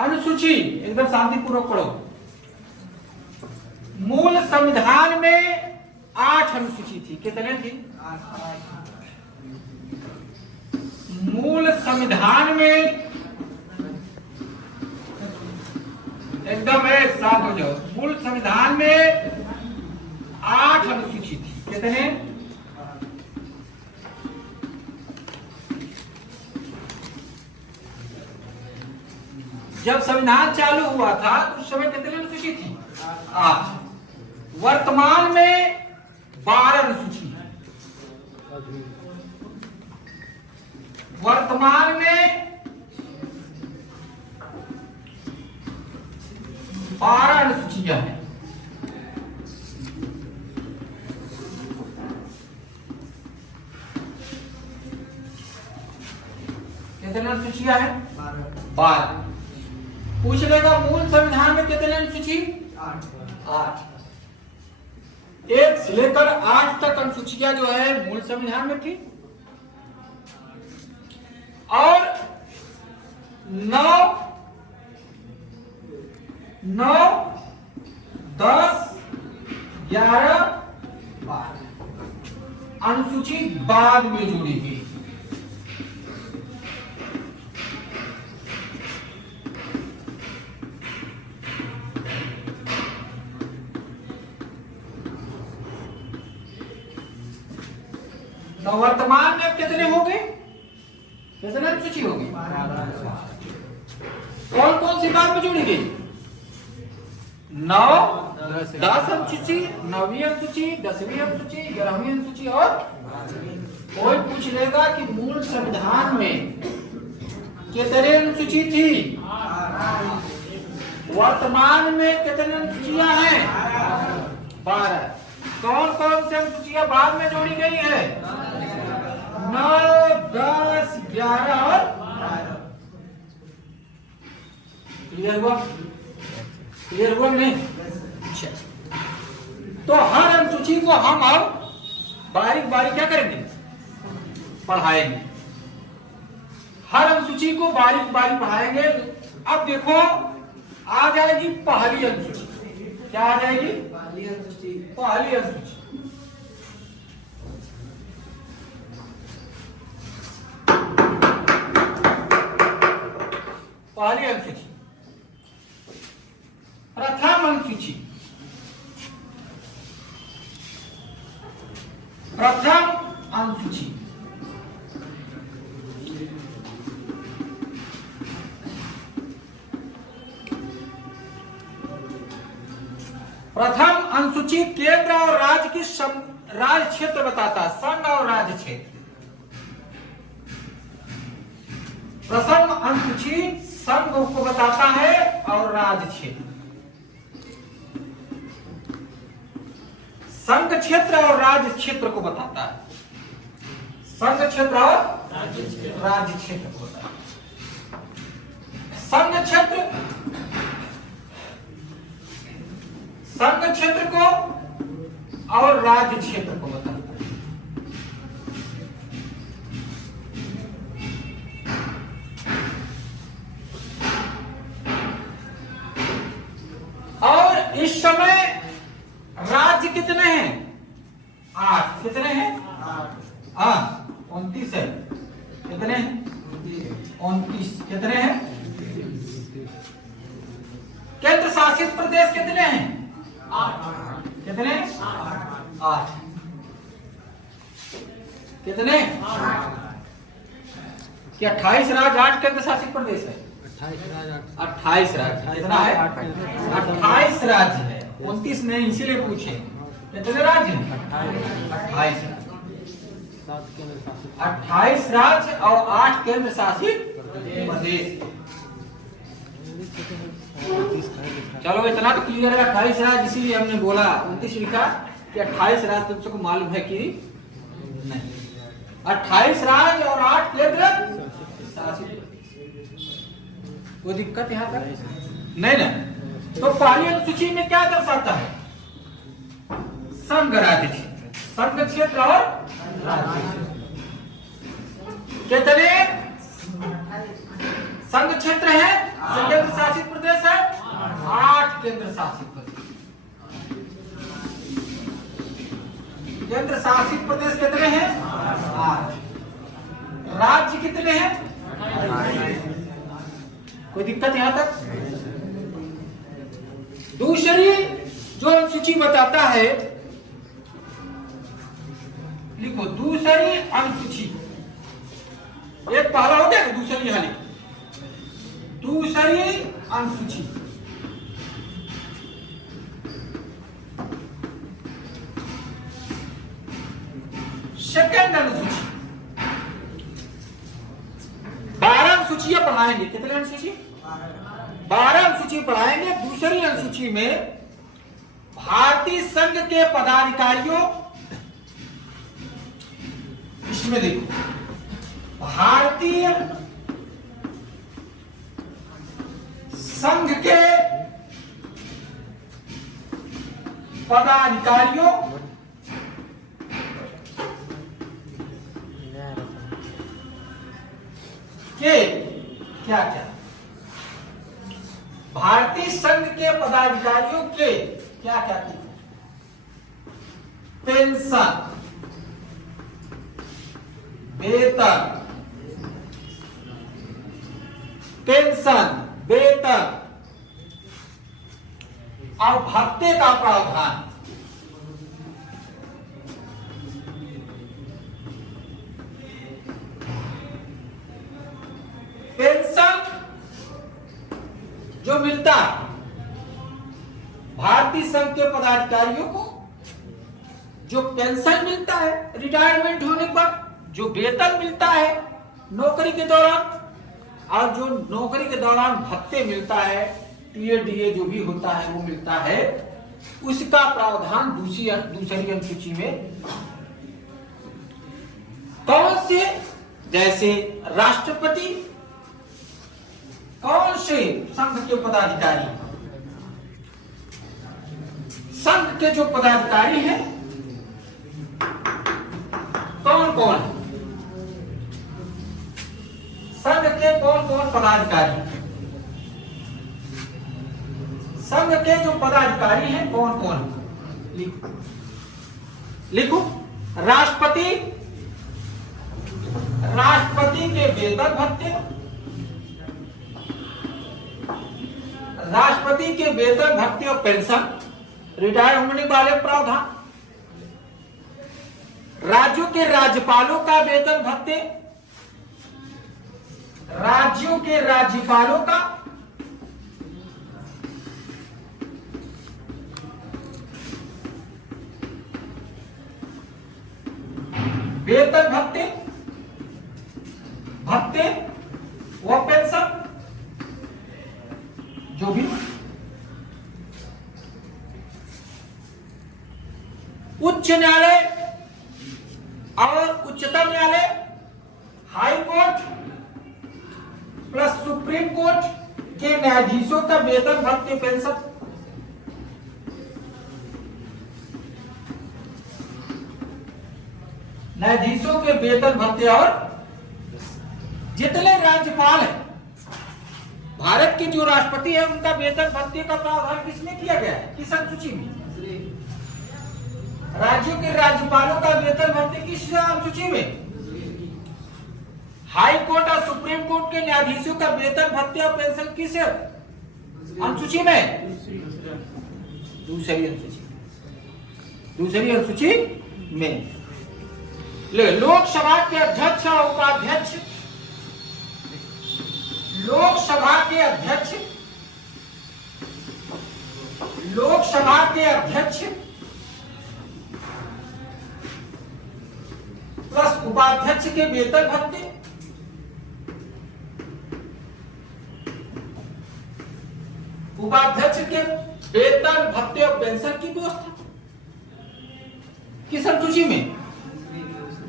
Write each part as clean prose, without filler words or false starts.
अनुसूची एकदम शांतिपूर्वक पढ़ो। मूल संविधान में 8 अनुसूची थी। कितने थी? मूल संविधान में एकदम शांत हो जाओ। मूल संविधान में 8 अनुसूची थी। कितने? जब संविधान चालू हुआ था तो उस समय कितनी अनुसूची थी? 8। वर्तमान में 12 अनुसूची है। वर्तमान में 12 अनुसूचियां हैं। कितने अनुसूचियां हैं? 12। पूछ लेगा मूल संविधान में कितने अनुसूची? 8। 1 से लेकर 8 तक अनुसूचियां जो है मूल संविधान में थी। और 9, 10, 11, 12 अनुसूची बाद में जोड़ी गई। तो वर्तमान में कितने हो गए? कितने अनुसूची हो गई? कौन कौन सी बात में जोड़ी गई? 9, 10 अनुसूची, 9वीं अनुसूची, 10वीं अनुसूची, 11वीं अनुसूची। और कोई पूछ लेगा कि मूल संविधान में कितने अनुसूची थी? वर्तमान में कितने अनुसूचियां हैं? 12। कौन कौन से अनुसूचियां बाद में जोड़ी गई है? 9, 10, 11 और 12। क्लियर हुआ? क्लियर हुआ नहीं? तो हर अनुसूची को हम अब बारीक बारीक क्या करेंगे? पढ़ाएंगे। हर अनुसूची को बारीक बारीक पढ़ाएंगे। अब देखो आ जाएगी पहली अनुसूची। क्या आ जाएगी? पहली अनुसूची। पहली अनुसूची पहली अनुसूची। प्रथम अनुसूची। प्रथम अनुसूची प्रथम अनुसूची केंद्र और राज्य की राज्य क्षेत्र बताता है। संघ और राज्य क्षेत्र। प्रथम अनुसूची संघ को बताता है और राज्य क्षेत्र। संघ क्षेत्र और राज्य क्षेत्र को बताता है। संघ क्षेत्र और राज्य क्षेत्र को बताता है। संघ क्षेत्र को और राज्य क्षेत्र को बताता है। और इस समय राज्य कितने हैं? 8। कितने हैं? 8। 29 है। कितने हैं? 29। कितने हैं? केंद्र शासित प्रदेश कितने हैं? 8। कितने? 8। कितने? 8। क्या 28 राज्य 8 केंद्र शासित प्रदेश है? 28 राज्य। कितना है? 28 राज्य है। 29 नहीं, इसीलिए पूछे कितने राज्य हैं? 28। 28 राज्य और 8 केंद्र शासित प्रदेश। चलो इतना तो क्लियर है। 28 राज्य, इसीलिए हमने बोला 29 लिखा कि 28 राज्य तुम सबको मालूम है कि नहीं। 28 राज्य और 8 केंद्र शासित। कोई दिक्कत यहाँ पर नहीं ना? तो पहली अनुसूची में क्या दर्शाता है? संघ राज्य क्षेत्र। संघ क्षेत्र और राज्य क्षेत्र। कितने संघ क्षेत्र है? केंद्र शासित केंद्र शासित प्रदेश। केंद्र शासित प्रदेश कितने हैं? 8। राज्य कितने हैं? कोई दिक्कत यहां तक? दूसरी जो अनुसूची बताता है, लिखो दूसरी अनुसूची। एक पहला हो गया, दूसरी यहां लिखो, दूसरी अनुसूची। सेकंड अनुसूची। 12 अनुसूचियां पढ़ाएंगे। कितने अनुसूची? 12 अनुसूची पढ़ाएंगे। दूसरी अनुसूची में भारतीय संघ के पदाधिकारियों, इसमें देखो भारतीय संघ के पदाधिकारियों के क्या क्या, भारतीय संघ के पदाधिकारियों के क्या क्या थे? पेंशन, वेतन, पेंशन, वेतन और भत्ते का प्रावधान। पेंशन जो मिलता है भारतीय संघ के पदाधिकारियों को, जो पेंशन मिलता है रिटायरमेंट होने पर, जो वेतन मिलता है नौकरी के दौरान, और जो नौकरी के दौरान भत्ते मिलता है, टीए डीए जो भी होता है वो मिलता है, उसका प्रावधान दूसरी अनुसूची में कौन से, जैसे राष्ट्रपति, कौन से संघ के पदाधिकारी, संघ के जो पदाधिकारी हैं कौन कौन है, संघ के कौन कौन पदाधिकारी, संघ के जो पदाधिकारी हैं कौन कौन, लिखो लिखो। राष्ट्रपति, राष्ट्रपति के वेतन भत्ते, राष्ट्रपति के वेतन भत्ते और पेंशन, रिटायर होने वाले प्रावधान। राज्यों के राज्यपालों का वेतन भत्ते, राज्यों के राज्यपालों का वेतन भत्ते, भत्ते व पेंशन जो भी। उच्च न्यायालय और उच्चतम न्यायालय, high court plus supreme court के न्यायाधीशों का वेतन भत्ते पेंशन। न्यायाधीशों के वेतन भत्ते और जितने राज्यपाल हैं, भारत के जो राष्ट्रपति है उनका वेतन भत्ते का प्रावधान किसमें किया गया है, किस अनुसूची में? राज्यों के राज्यपालों का वेतन भत्ते किस अनुसूची में? हाई कोर्ट और सुप्रीम कोर्ट के न्यायाधीशों का वेतन भत्ते और पेंशन किस अनुसूची में? दूसरी अनुसूची, दूसरी अनुसूची में। लोकसभा के अध्यक्ष और उपाध्यक्ष, लोकसभा के अध्यक्ष, लोकसभा के अध्यक्ष प्लस उपाध्यक्ष के वेतन भत्ते, उपाध्यक्ष के वेतन भत्ते और पेंशन की व्यवस्था किस अनुसूची में?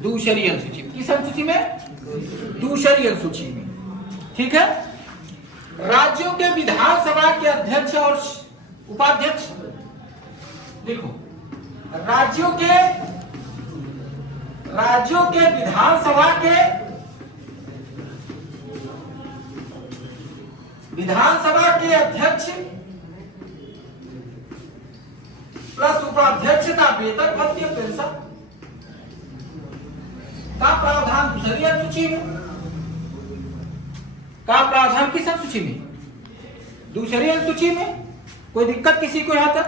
दूसरी अनुसूची में। किस अनुसूची में? दूसरी अनुसूची में। ठीक है। राज्यों के विधानसभा के अध्यक्ष और उपाध्यक्ष, देखो राज्यों के विधानसभा के अध्यक्ष प्लस उपाध्यक्ष का वेतन भत्ते पेंशन का प्रावधान दूसरी अनुसूची में, का प्रावधान किस अनुसूची में, दूसरी अनुसूची में। कोई दिक्कत किसी को यहां तक?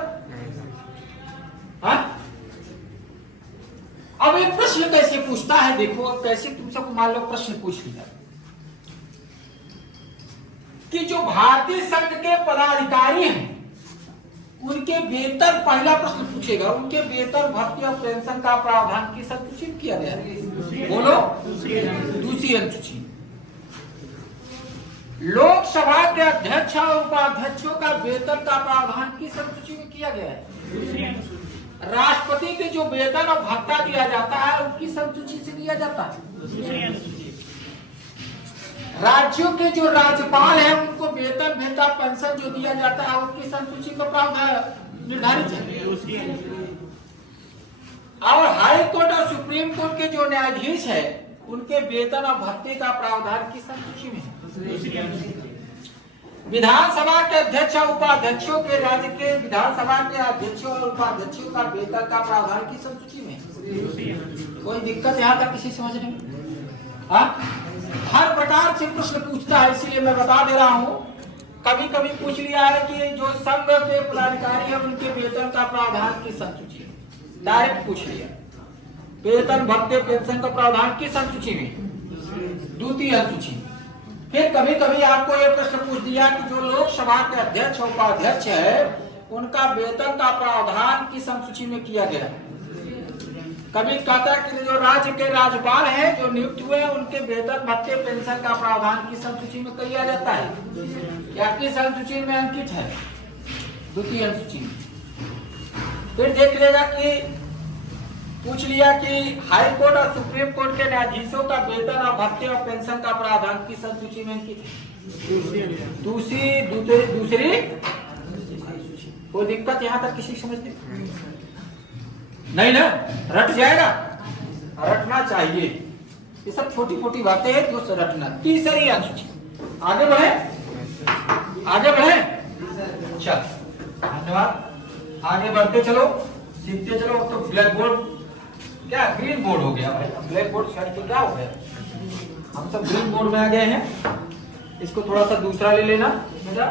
हाँ? अब ये प्रश्न कैसे पूछता है, देखो कैसे तुम सबको मान लो प्रश्न पूछ लिया कि जो भारतीय संघ के पदाधिकारी हैं उनके वेतन, पहला प्रश्न पूछेगा उनके वेतन भत्ते और पेंशन का प्रावधान किस अनुसूची में किया गया है? बोलो, दूसरी अनुसूची। लोकसभा के अध्यक्ष और उपाध्यक्षों का वेतन का प्रावधान किस अनुसूची में किया गया है? राष्ट्रपति के जो वेतन और भत्ता दिया जाता है वो किस अनुसूची से दिया जाता है? राज्यों के जो राज्यपाल हैं उनको वेतन भत्ता पेंशन जो दिया जाता है वो किस अनुसूची का प्रावधान निर्धारित है? और हाई कोर्ट और सुप्रीम कोर्ट के जो न्यायाधीश है उनके वेतन और भत्ते का प्रावधान किस अनुसूची में है? विधानसभा के अध्यक्ष और उपाध्यक्षों के, राज्य के विधानसभा के अध्यक्षों और उपाध्यक्षों का वेतन का प्रावधान किस अनुसूची में? कोई दिक्कत यहाँ तक किसी समझने में? हर प्रकार से प्रश्न पूछता है, इसलिए मैं बता दे रहा हूँ। कभी कभी पूछ लिया है कि जो संघ के पदाधिकारी है उनके वेतन का प्रावधान किस अनुसूची में, डायरेक्ट पूछ लिया। वेतन भत्ते पेंशन का प्रावधान किस अनुसूची में? द्वितीय अनुसूची। फिर कभी कभी आपको यह प्रश्न पूछ दिया कि जो लोकसभा के अध्यक्ष और उपाध्यक्ष है उनका वेतन का प्रावधान किस अनुसूची में किया गया। कभी कहता है कि जो राज्य के राज्यपाल हैं जो नियुक्त हुए हैं उनके वेतन भत्ते पेंशन का प्रावधान किस अनुसूची में किया जाता है, या किस अनुसूची में अंकित है? द्वितीय अनुसूची में। फिर देख लेगा कि पूछ लिया कि हाई कोर्ट और सुप्रीम कोर्ट के न्यायाधीशों का वेतन और भत्ते और पेंशन का प्रावधान किस अनुसूची में अंकित है? दूसरी। कोई दिक्कत यहाँ तक किसी समझते नहीं ना? रट जाएगा, रटना चाहिए। ये सब छोटी छोटी बातें हैं जो रटना। तीसरी अनुसूची। आगे बढ़े, आगे बढ़े। चल, धन्यवाद। आगे बढ़ते चलो, सीखते चलो। तो ब्लैक बोर्ड क्या ग्रीन बोर्ड हो गया भाई, ब्लैक बोर्ड साइड तो क्या हो गया, हम सब ग्रीन बोर्ड में आ गए हैं। इसको थोड़ा सा दूसरा ले लेना बेटा।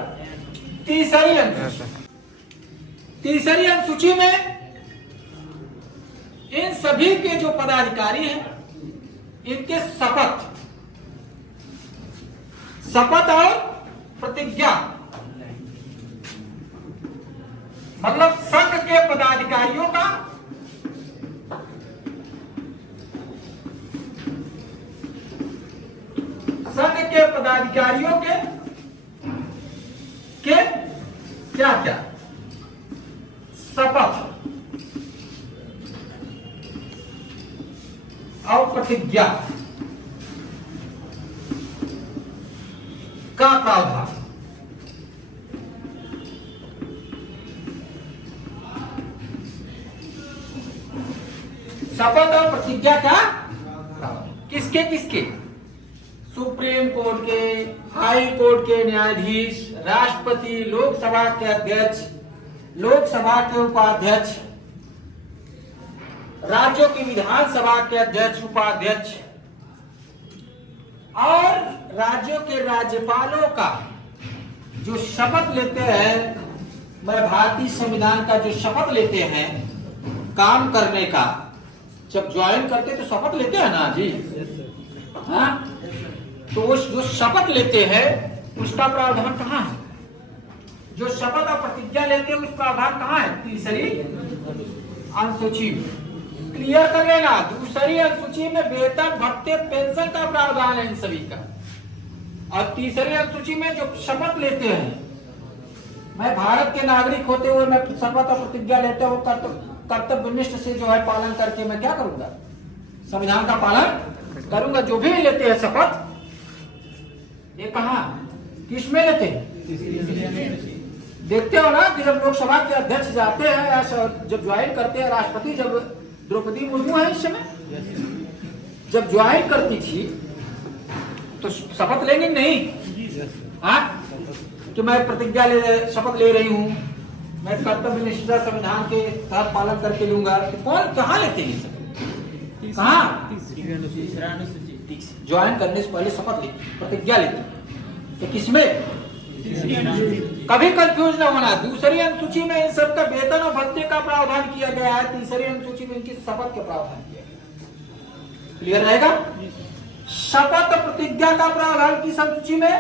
तीसरी अनुसूची। तीसरी अनुसूची में इन सभी के जो पदाधिकारी हैं इनके शपथ और प्रतिज्ञा, मतलब संघ के पदाधिकारियों का क्या क्या शपथ और प्रतिज्ञा का प्रावधान। शपथ और प्रतिज्ञा का किसके किसके? सुप्रीम कोर्ट के, हाई कोर्ट के न्यायाधीश, राष्ट्रपति, लोकसभा के अध्यक्ष, लोकसभा के उपाध्यक्ष, राज्यों की विधानसभा के अध्यक्ष उपाध्यक्ष और राज्यों के राज्यपालों का जो शपथ लेते हैं, मैं भारतीय संविधान का जो शपथ लेते हैं काम करने का, जब ज्वाइन करते तो शपथ लेते हैं ना जी। हाँ, तो वो जो शपथ लेते हैं उसका प्रावधान कहाँ है? जो शपथ और प्रतिज्ञा लेते हैं उस प्रावधान कहाँ है? तीसरी अनुसूची। क्लियर कर लेना, दूसरी अनुसूची में वेतन भत्ते पेंशन का प्रावधान है इन सभी का, और तीसरी अनुसूची में जो शपथ लेते हैं, मैं भारत के नागरिक होते हुए मैं शपथ और प्रतिज्ञा लेते हुए कर्तव्यनिष्ठ से जो है पालन करके मैं क्या करूंगा? संविधान का पालन करूंगा। जो भी लेते हैं शपथ, ये कहा किसमें लेते हैं? देखते हो ना कि जब लोकसभा के अध्यक्ष जाते हैं, जब ज्वाइन करते हैं, राष्ट्रपति जब द्रौपदी मुर्मू है इस समय, जब ज्वाइन करती थी तो शपथ लेंगे नहीं? हाँ, कि मैं प्रतिज्ञा शपथ ले रही हूँ मैं कर्तव्य निष्ठा संविधान के तहत पालन करके लूंगा। तो कौन कहाँ लेते हैं सब, कहाँ ज्वाइन करने से पहले शपथ लेते, प्रतिज्ञा लेते। तो किसमें कभी कंफ्यूज न होना। दूसरी अनुसूची में इन सब का वेतन और भत्ते का प्रावधान किया गया है, तीसरी अनुसूची में इनकी शपथ का प्रावधान किया गया। क्लियर रहेगा। शपथ प्रतिज्ञा का प्रावधान किस अनुसूची में,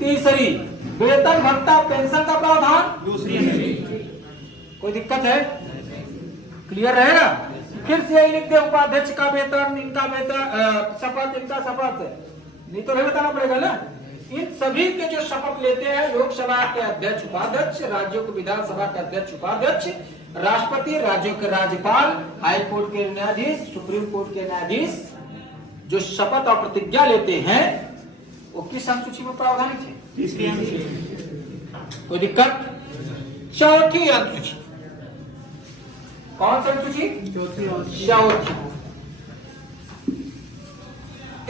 तीसरी। वेतन भत्ता पेंशन का प्रावधान दूसरी। कोई दिक्कत है, क्लियर रहेगा। फिर से यही लिख दे, उपाध्यक्ष का वेतन, इनका वेतन, शपथ, इनका शपथ, नहीं तो नहीं बताना पड़ेगा ना। इन सभी के जो शपथ लेते हैं लोकसभा के अध्यक्ष उपाध्यक्ष, राज्यों के विधानसभा के अध्यक्ष उपाध्यक्ष, राष्ट्रपति, राज्यों के राज्यपाल, हाई कोर्ट के न्यायाधीश, सुप्रीम कोर्ट के न्यायाधीश, जो शपथ और प्रतिज्ञा लेते हैं वो किस अनुसूची में प्रावधानित है, तीसरी अनुसूची। कोई दिक्कत। चौथी अनुसूची, कौन सी अनुसूची, चौथी।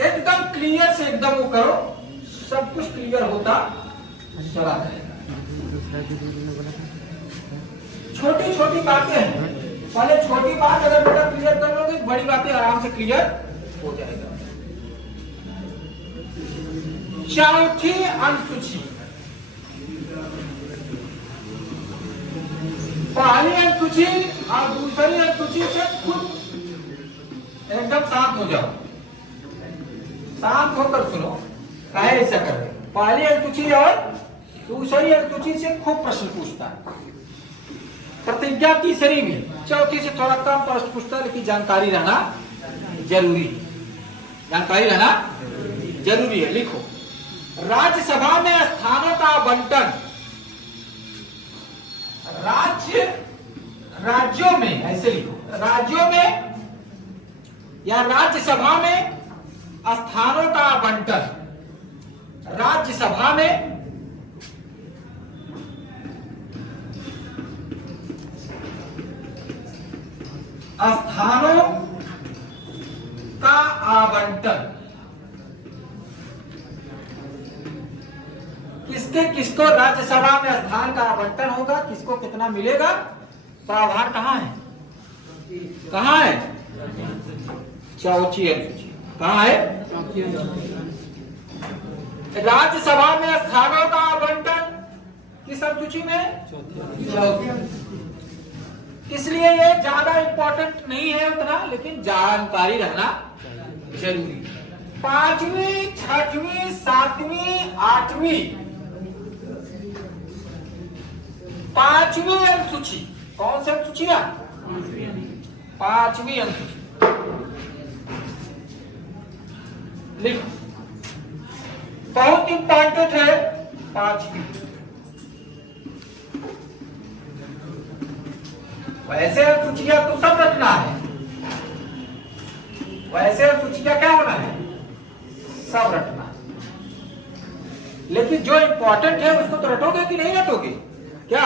एकदम क्लियर से एकदम वो करो, सब कुछ क्लियर होता चला है। छोटी छोटी बातें हैं, पहले छोटी बात अगर बेटा क्लियर कर लोगे बड़ी बातें आराम से क्लियर हो जाएगा। चौथी अनुसूची, पहली अनुसूची और दूसरी अनुसूची से खुद एकदम शांत हो जाओ, शांत होकर सुनो। काहे ऐसा कर रहे, पहली अनुसूची और दूसरी अनुसूची से खूब प्रश्न पूछता है, प्रतिज्ञा तीसरी में, चौथी से थोड़ा कम प्रश्न पूछता है, लेकिन जानकारी रहना जरूरी, जानकारी रहना जरूरी है। लिखो, राज्यसभा में स्थानों का आवंटन, राज्यों में, ऐसे लिखो, राज्यों में या राज्यसभा में स्थानों का आवंटन, राज्यसभा में स्थानों का आवंटन, किसके किसको राज्यसभा में स्थान का आवंटन होगा, किसको कितना मिलेगा, प्रावधान कहाँ है, कहाँ है, चौथी अनुसूची। कहाँ है, राज्यसभा में स्थानों का आवंटन किस अनुसूची में, चौथी। इसलिए ये ज्यादा इंपॉर्टेंट नहीं है उतना, लेकिन जानकारी रहना जरूरी। पांचवी, छठवीं, सातवीं, आठवीं, पांचवी अनुसूची, कौन सी अनुसूची है, पांचवी अनुसूची। लिख, बहुत इंपॉर्टेंट है पांचवी। वैसे अनुसूचियां तो सब रखना है, वैसे अनुसूचियां क्या होना है, सब रखना है, लेकिन जो इंपॉर्टेंट है उसको तो रटोगे कि नहीं रटोगे, क्या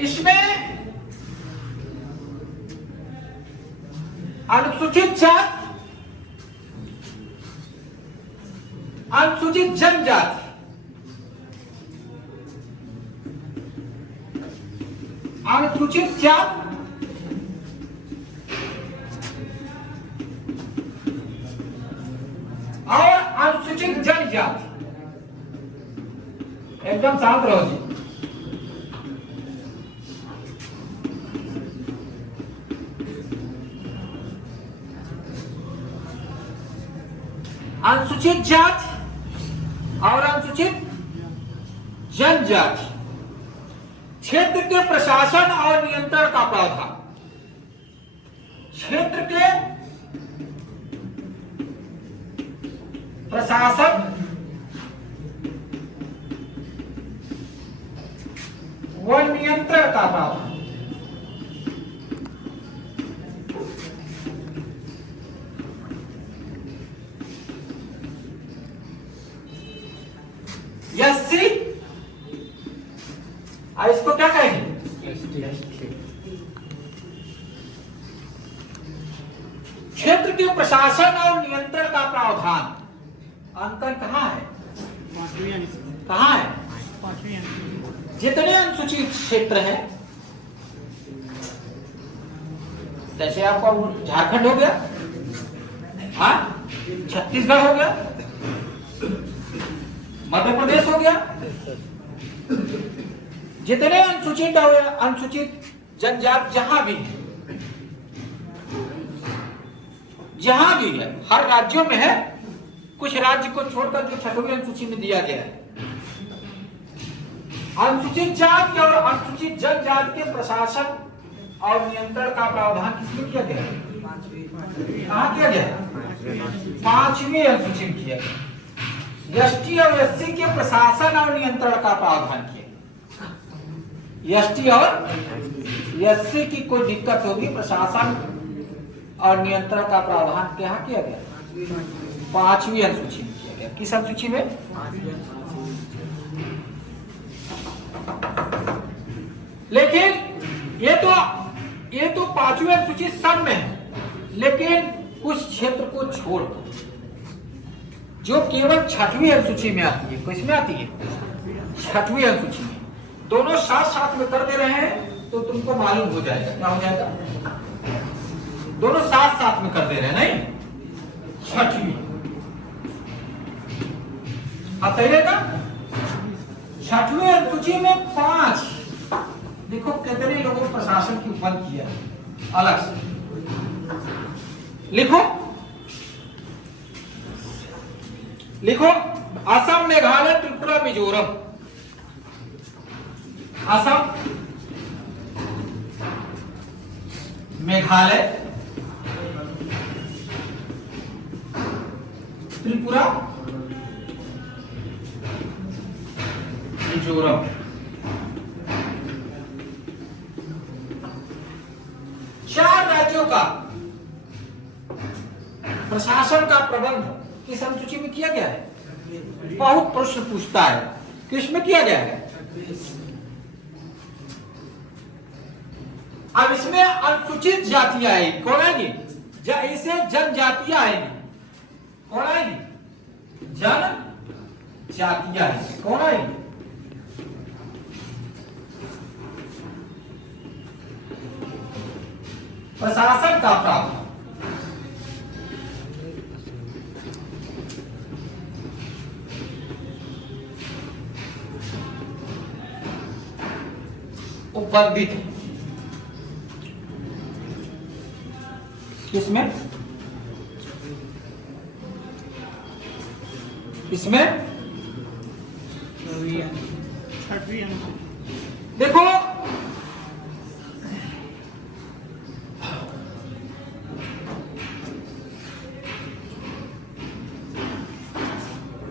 इसमें अनुसूचित जाति, अनुसूचित जनजाति, अनुसूचित जाति और अनुसूचित जनजाति, एकदम शांत रहो जी। अनुसूचित जाति और अनुसूचित जनजाति, क्षेत्र के प्रशासन और नियंत्रण का प्रावधान, क्षेत्र के प्रशासन व नियंत्रण का प्रावधान, एससी, इसको क्या कहेंगे, क्षेत्र के प्रशासन और नियंत्रण का प्रावधान। अंकन कहाँ है, कहाँ है? जितने अनुसूचित क्षेत्र हैं, जैसे आपका झारखंड हो गया, हाँ, छत्तीसगढ़ हो गया, मध्य प्रदेश हो गया, जितने अनुसूचित जनजाति जहां भी है, हर राज्यों में है, कुछ राज्य को छोड़कर जो 6वीं अनुसूची में दिया गया है। अनुसूचित जाति और अनुसूचित जनजाति के प्रशासन और नियंत्रण का प्रावधान किसमें किया गया है? कहाँ किया गया? 5वीं अनुसूची में किया गया। एसटी और एससी के प्रशासन और नियंत्रण का प्रावधान किया। एसटी और एससी की कोई दिक्कत होगी, प्रशासन और नियंत्रण का प्रावधान क्या किया गया? 5वीं अनुसूची में किया गया। किस अनुसूची में? लेकिन ये तो 5वीं अनुसूची सब में है, लेकिन कुछ क्षेत्र को छोड़ जो केवल 6वीं अनुसूची में आती है। किसमें आती है? 6वीं अनुसूची में। दोनों साथ साथ में कर दे रहे हैं तो तुमको मालूम हो जाएगा। क्या हो जाएगा? दोनों साथ साथ में कर दे रहे हैं, नहीं? 6वीं अब सही रहेगा। 6वीं अनुसूची में 5 देखो कितने लोगों प्रशासन की बंद किया अलग से। लिखो असम, मेघालय, त्रिपुरा, मिजोरम। असम, मेघालय, त्रिपुरा, मिजोरम। चार राज्यों का प्रशासन का प्रबंध किस अनुसूची में किया गया है? बहुत प्रश्न पूछता है, किसमें किया गया है? अब इसमें अनुसूचित जातियां आएगी। कौन आएगी? इसे जनजातियां आएगी। कौन आएगी? जनजातियां आएगी। कौन आएगी? प्रशासन का प्रावधान। उपबंधित किसमें? इसमें देखो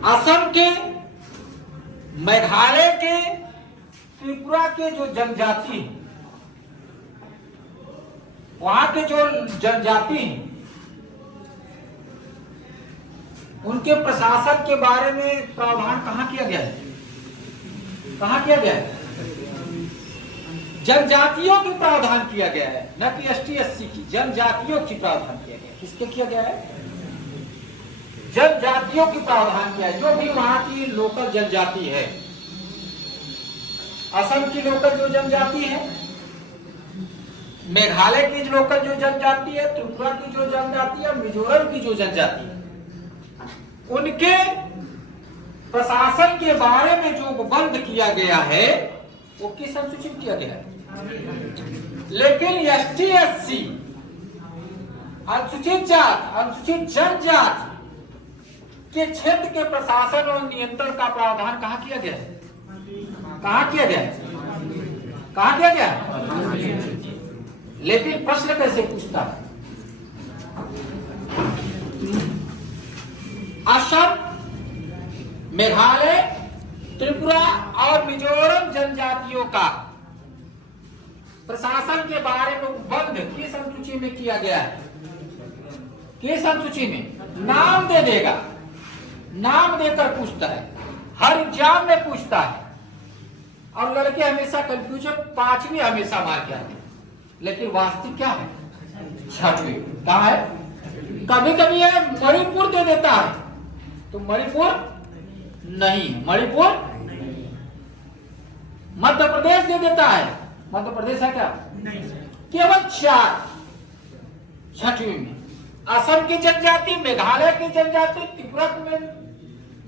असम के, मेघालय के, त्रिपुरा के जो जनजाति, वहां के जो जनजाति उनके प्रशासन के बारे में प्रावधान कहां किया गया है? कहां किया गया है? जनजातियों की प्रावधान किया गया है, न कि एसटी एससी की। जनजातियों की प्रावधान किया गया। किसके किया गया है? जनजातियों की प्रावधान किया है। जो भी वहां की लोकल जनजाति है, असम की लोकल जो जनजाति है, मेघालय की लोकल जो जनजाति है, त्रिपुरा की जो जनजाति है, मिजोरम की जो जनजाति है, उनके प्रशासन के बारे में जो बंद किया गया है वो किस अनुसूची में किया गया है? लेकिन एसटी एससी, अनुसूचित जाति, अनुसूचित जनजाति के क्षेत्र के प्रशासन और नियंत्रण का प्रावधान कहां किया गया है? कहां किया गया है? कहां किया गया है? लेकिन प्रश्न कैसे पूछता है? असम, मेघालय, त्रिपुरा और मिजोरम जनजातियों का प्रशासन के बारे में बंद किस अनुसूची में किया गया है? किस अनुसूची में? नाम दे देगा, नाम देकर पूछता है, हर एग्जाम में पूछता है। और लड़के हमेशा कंफ्यूजन 5वीं हमेशा मार के आते, लेकिन वास्तविक क्या है? 6वीं। कहा है? कभी कभी है मणिपुर दे देता है, तो मणिपुर नहीं। मणिपुर मध्य प्रदेश दे देता है, मध्य प्रदेश है क्या? केवल 4 छठवीं में असम की जनजाति, मेघालय की जनजाति, त्रिपुरा की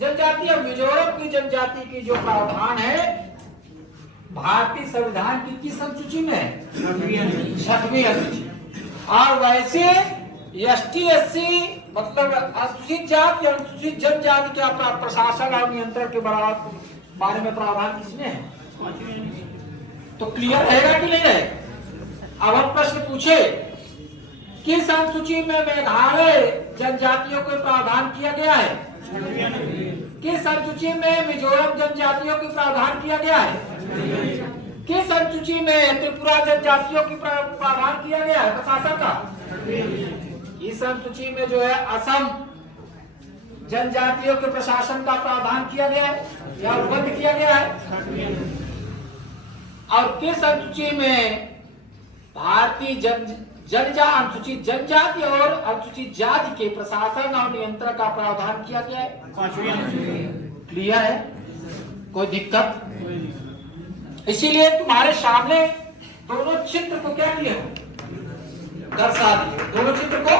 जनजाति और मिजोरम की जनजाति की जो प्रावधान है भारतीय संविधान की किस अनुसूची में है? 6वीं अनुसूची। और वैसे एसटी एससी मतलब अनुसूचित जाति या अनुसूचित जनजाति के प्रशासन और नियंत्रण के बारे में प्रावधान किसमें है? तो क्लियर रहेगा कि नहीं रहेगा? अब हम प्रश्न पूछे किस अनुसूची में मेघालय जनजातियों को प्रावधान किया गया है? किस अनुसूची में मिजोरम जनजातियों की प्रावधान किया गया है? किस अनुसूची में त्रिपुरा जनजातियों की प्रावधान किया गया है प्रशासन का? इस अनुसूची में जो है असम जनजातियों के प्रशासन का प्रावधान किया गया है या उपबद्ध किया गया है। और किस अनुसूची में भारतीय अनुसूचित जनजाति और अनुसूचित जाति के प्रशासन और नियंत्रण का प्रावधान किया गया है? क्लियर है? कोई दिक्कत? इसीलिए तुम्हारे सामने दोनों चित्र को क्या किया, दर्शा दिए दोनों चित्र को।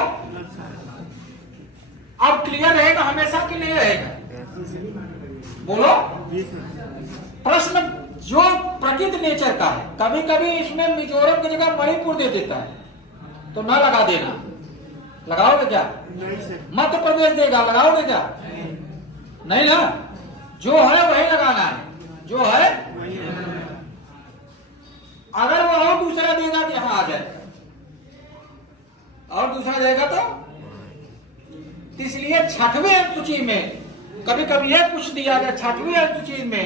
अब क्लियर रहेगा हमेशा कि नहीं रहेगा? बोलो। प्रश्न जो प्रकृति नेचर का है, कभी कभी इसमें मिजोरम की जगह मणिपुर दे देता है तो ना लगा देना। लगाओगे क्या? मध्य प्रदेश देगा, लगाओगे क्या? नहीं ना, जो है वही लगाना है, जो है। अगर वो और दूसरा देगा तो यहां आ जाए, और दूसरा देगा तो इसलिए 6वीं अनुसूची में कभी कभी यह पूछ दिया गया 6वीं अनुसूची में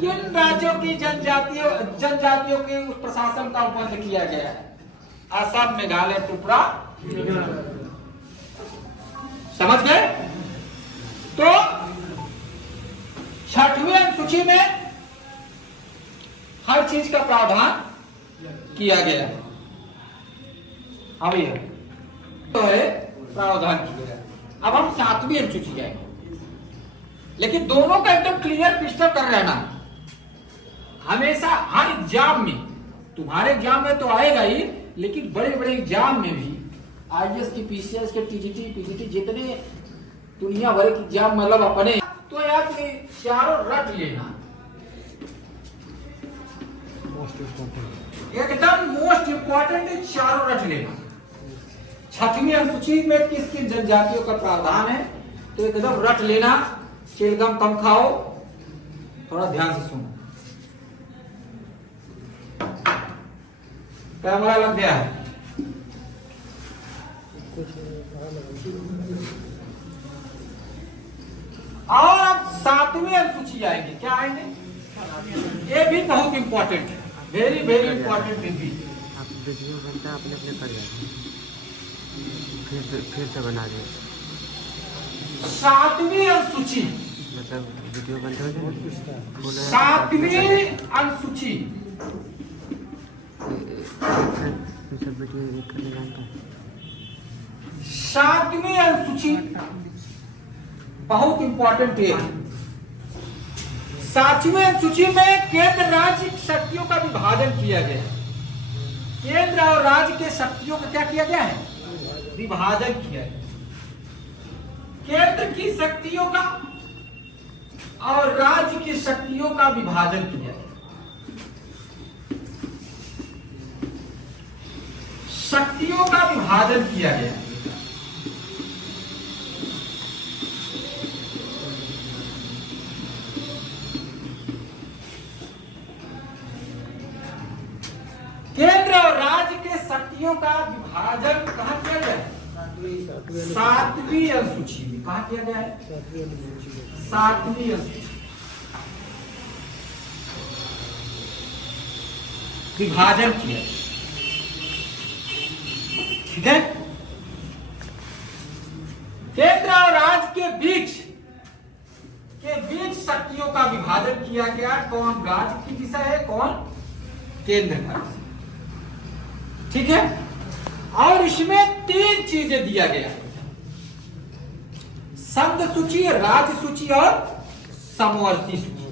किन राज्यों की जनजातियों के उस प्रशासन का उपबद्ध किया गया है? असम, मेघालय, त्रिपुरा। समझ गए? तो 6वीं अनुसूची में हर चीज का प्रावधान किया गया है। अब यह तो है प्रावधान किया गया। अब हम 7वीं अनुसूची जाएंगे, लेकिन दोनों का एकदम क्लियर पिक्चर कर रहना हमेशा। हर एग्जाम में, तुम्हारे एग्जाम में तो आएगा ही, लेकिन बड़े बड़े एग्जाम में भी आईएएस की, पीसीएस के, टीजीटी, पीजीटी, जितने दुनिया भर के एग्जाम मतलब अपने, तो यार चारों रट लेना एकदम मोस्ट इंपॉर्टेंट है। चारों रट लेना। 6वीं अनुसूची में किस किन जनजातियों का प्रावधान है तो एकदम रट लेना। चिलगम कम खाओ, थोड़ा ध्यान से सुनो। कैमरा लग गया है? और अब 7वीं अनुसूची आएंगे। क्या आएंगे? ये भी बहुत इंपॉर्टेंट है, वेरी वेरी इंपॉर्टेंट भी। आप वीडियो बनता अपने अपने कर जाते, फिर से बना दे। 7वीं अनुसूची मतलब वीडियो बनते हो 7वीं अनुसूची सब वीडियो करने जानता है। 7वीं अनुसूची बहुत इंपॉर्टेंट है। 7वीं अनुसूची में केंद्र राज्य शक्तियों का विभाजन किया गया है। केंद्र और राज्य के शक्तियों का क्या किया गया है? विभाजन किया गया। केंद्र की शक्तियों का और राज्य की शक्तियों का विभाजन किया गया। शक्तियों का विभाजन किया गया। केंद्र और राज्य के शक्तियों का विभाजन कहां किया गया? 7वीं अनुसूची में। कहां किया गया है? 7वीं अनुसूची विभाजन किया। ठीक है? केंद्र और राज्य के बीच शक्तियों का विभाजन किया गया। कौन राज्य की दिशा है, कौन केंद्र का? ठीक है? और इसमें 3 चीजें दिया गया: संघ सूची, राज्य सूची और समवर्ती सूची।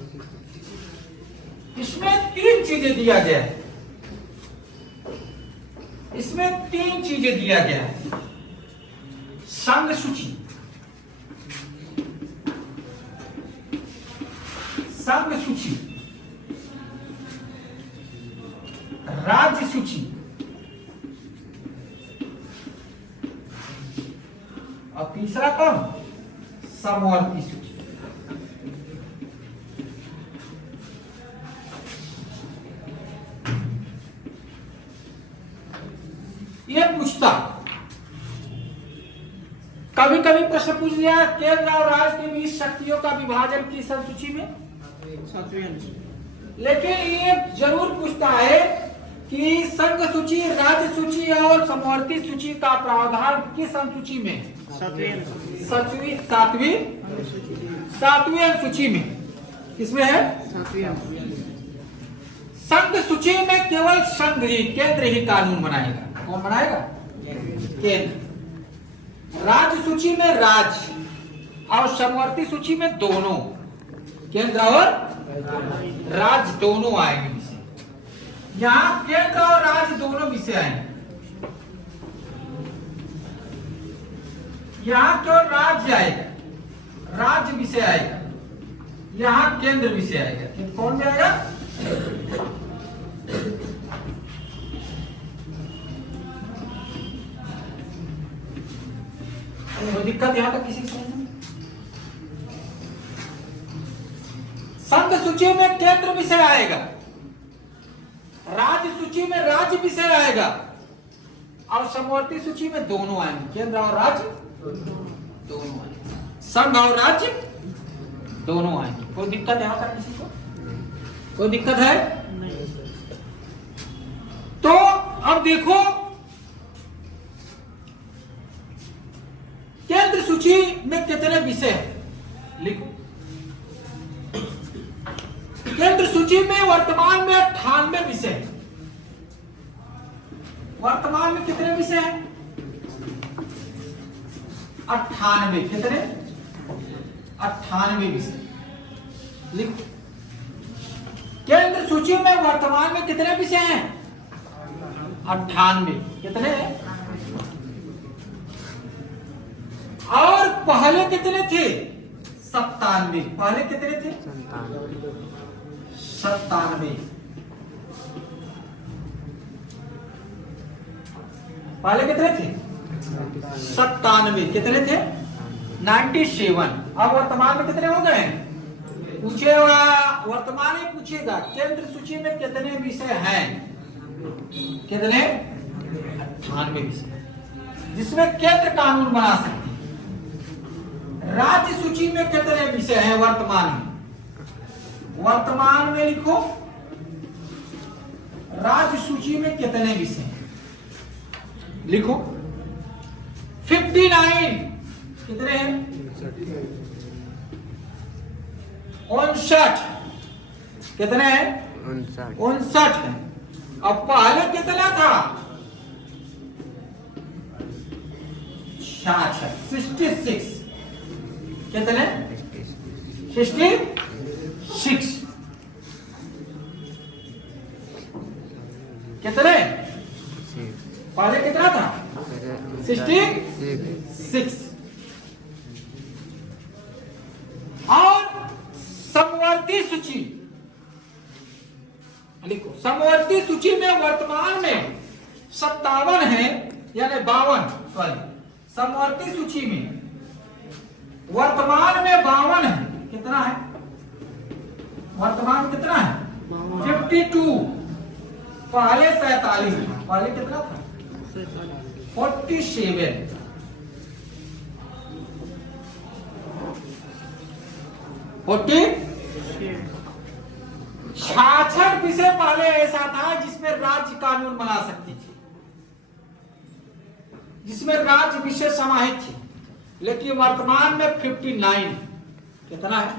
इसमें 3 चीजें दिया गया है, इसमें 3 चीजें दिया गया है। संघ सूची, संघ सूची, राज्य सूची और तीसरा कौन? समवर्ती सूची। यह पूछता, कभी कभी प्रश्न पूछ लिया केंद्र और राज्य के बीच शक्तियों का विभाजन किस सूची में, लेकिन ये जरूर पूछता है कि संघ सूची, राज्य सूची और समवर्ती सूची का प्रावधान किस अनुसूची में? सातवीं अनुसूची में। किसमें है? संघ सूची में केवल संघ ही, केंद्र ही कानून बनाएगा। कौन बनाएगा? केंद्र। राज्य सूची में राज्य और समवर्ती सूची में दोनों, केंद्र और राज्य दोनों आएंगे विषय। यहां केंद्र और राज्य दोनों विषय आएंगे। यहां केवल राज्य आएगा, राज्य विषय आएगा, यहां केंद्र विषय आएगा। कौन भी आएगा? कोई दिक्कत यहां तक किसी को? संघ सूची में केंद्र विषय आएगा, राज्य सूची में राज्य विषय आएगा और समवर्ती सूची में दोनों आएंगे, केंद्र और राज्य दोनों आएंगे, संघ और राज्य दोनों आएंगे। कोई दिक्कत यहां तक किसी को? कोई दिक्कत है? तो अब देखो, केंद्र सूची में कितने विषय हैं? लिखो। केंद्र सूची में वर्तमान में 98 विषय हैं। वर्तमान में कितने विषय हैं? 98। कितने? 98 विषय। लिखो। केंद्र सूची में वर्तमान में कितने विषय हैं? 98। कितने हैं? और पहले कितने थे? 97। पहले कितने थे? 97। पहले कितने थे? 97। कितने थे? 97। अब वर्तमान में कितने हो गए? पूछेगा, वर्तमान में पूछेगा केंद्र सूची में कितने विषय हैं? कितने? 98 विषय, जिसमें केंद्र कानून बना सकते हैं। राज्य सूची में कितने विषय हैं वर्तमान में? वर्तमान में लिखो, राज्य सूची में कितने विषय हैं? लिखो 59। कितने हैं? 59। कितने हैं? 59 है। अब पहले कितना था? 66। कितने? 66। कितने? पहले कितना था? 66। और समवर्ती सूची लिखो। समवर्ती सूची में वर्तमान में 57 है, यानी 52। सॉरी, समवर्ती सूची में वर्तमान में 52 है। कितना है वर्तमान में? कितना है? 52। पहले 47 था। पहले कितना था? 47। 66 विषय पहले ऐसा था जिसमें राज्य कानून बना सकती थी, जिसमें राज्य विषय समाहित थे। लेकिन वर्तमान में 59। कितना है?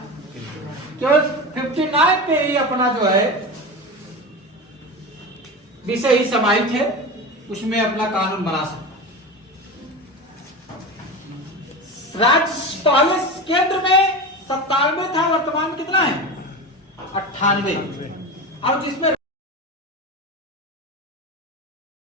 केवल 59 पे ही अपना जो है विषय ही समाहित है, उसमें अपना कानून बना सकता। राज्य पहले केंद्र में 97 था, वर्तमान कितना 98 और जिसमें